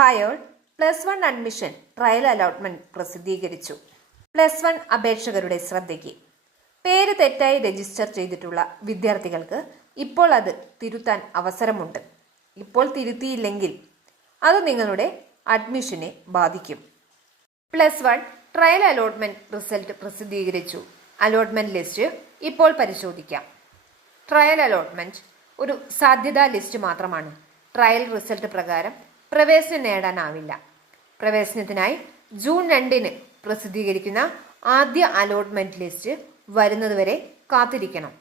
Hi all +1 admission trial allotment പ്രസിദ്ധീകരിച്ചു. +1 അപേക്ഷകരുടെ ശ്രദ്ധയ്ക്ക് പേര് തെറ്റായി രജിസ്റ്റർ ചെയ്തിട്ടുള്ള വിദ്യാർത്ഥികൾക്ക് ഇപ്പോൾ അത് തിരുത്താൻ അവസരമുണ്ട്. ഇപ്പോൾ തിരുത്തിയില്ലെങ്കിൽ അത് നിങ്ങളുടെ അഡ്മിഷനെ ബാധിക്കും. +1 ട്രയൽ അലോട്ട്മെന്റ് റിസൾട്ട് പ്രസിദ്ധീകരിച്ചു. അലോട്ട്മെന്റ് ലിസ്റ്റ് ഇപ്പോൾ പരിശോധിക്കാം. ട്രയൽ അലോട്ട്മെന്റ് ഒരു സാധ്യതാ ലിസ്റ്റ് മാത്രമാണ്. ട്രയൽ റിസൾട്ട് പ്രകാരം പ്രവേശനം നേടാനാവില്ല. പ്രവേശനത്തിനായി ജൂൺ 2 പ്രസിദ്ധീകരിക്കുന്ന ആദ്യ അലോട്ട്മെന്റ് ലിസ്റ്റ് വരുന്നതുവരെ കാത്തിരിക്കണം.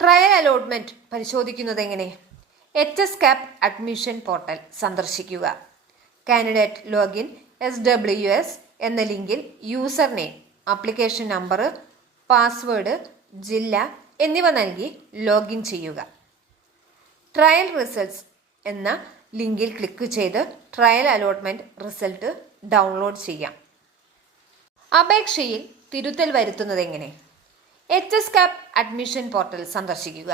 ട്രയൽ അലോട്ട്മെന്റ് പരിശോധിക്കുന്നത് എങ്ങനെ? HSCAP അഡ്മിഷൻ പോർട്ടൽ സന്ദർശിക്കുക. കാൻഡിഡേറ്റ് ലോഗിൻ SWS എന്ന ലിങ്കിൽ user name, application number, password, ജില്ല എന്നിവ നൽകി ലോഗിൻ ചെയ്യുക. ട്രയൽ റിസൾട്ട്സ് എന്ന ലിങ്കിൽ ക്ലിക്ക് ചെയ്ത് ട്രയൽ അലോട്ട്മെന്റ് റിസൾട്ട് ഡൗൺലോഡ് ചെയ്യാം. അപേക്ഷയിൽ തിരുത്തൽ വരുത്തുന്നത് എങ്ങനെ? HSCAP അഡ്മിഷൻ പോർട്ടൽ സന്ദർശിക്കുക.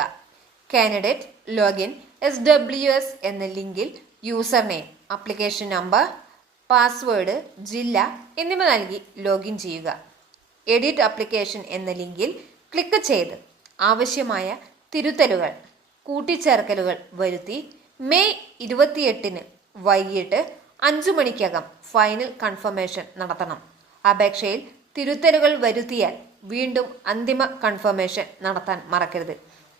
കാൻഡിഡേറ്റ് ലോഗിൻ SWS എന്ന ലിങ്കിൽ user name, application number, password, ജില്ല എന്നിവ നൽകി ലോഗിൻ ചെയ്യുക. എഡിറ്റ് ആപ്ലിക്കേഷൻ എന്ന ലിങ്കിൽ ക്ലിക്ക് ചെയ്ത് ആവശ്യമായ തിരുത്തലുകൾ, കൂട്ടിച്ചേർക്കലുകൾ വരുത്തി മെയ് 28 വൈകിട്ട് 5 മണിക്കകം ഫൈനൽ കൺഫർമേഷൻ നടത്തണം. അപേക്ഷയിൽ തിരുത്തലുകൾ വരുത്തിയാൽ വീണ്ടും അന്തിമ കൺഫർമേഷൻ നടത്താൻ മറക്കരുത്.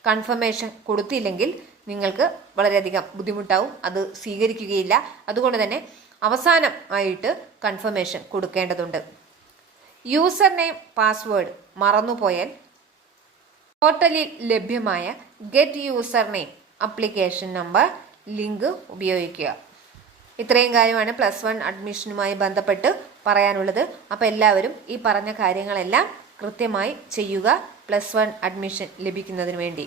കൺഫർമേഷൻ കൊടുത്തില്ലെങ്കിൽ നിങ്ങൾക്ക് വളരെയധികം ബുദ്ധിമുട്ടാവും, അത് സ്വീകരിക്കുകയില്ല. അതുകൊണ്ട് തന്നെ അവസാനം ആയിട്ട് കൺഫർമേഷൻ കൊടുക്കേണ്ടതുണ്ട്. യൂസർ നെയിം, പാസ്വേഡ് മറന്നുപോയാൽ പോർട്ടലിൽ ലഭ്യമായ get user name, application number link ഉപയോഗിക്കുക. ഇത്രയും കാര്യമാണ് +1 അഡ്മിഷനുമായി ബന്ധപ്പെട്ട് പറയാനുള്ളത്. അപ്പോൾ എല്ലാവരും ഈ പറഞ്ഞ കാര്യങ്ങളെല്ലാം കൃത്യമായി ചെയ്യുക +1 അഡ്മിഷൻ ലഭിക്കുന്നതിന് വേണ്ടി.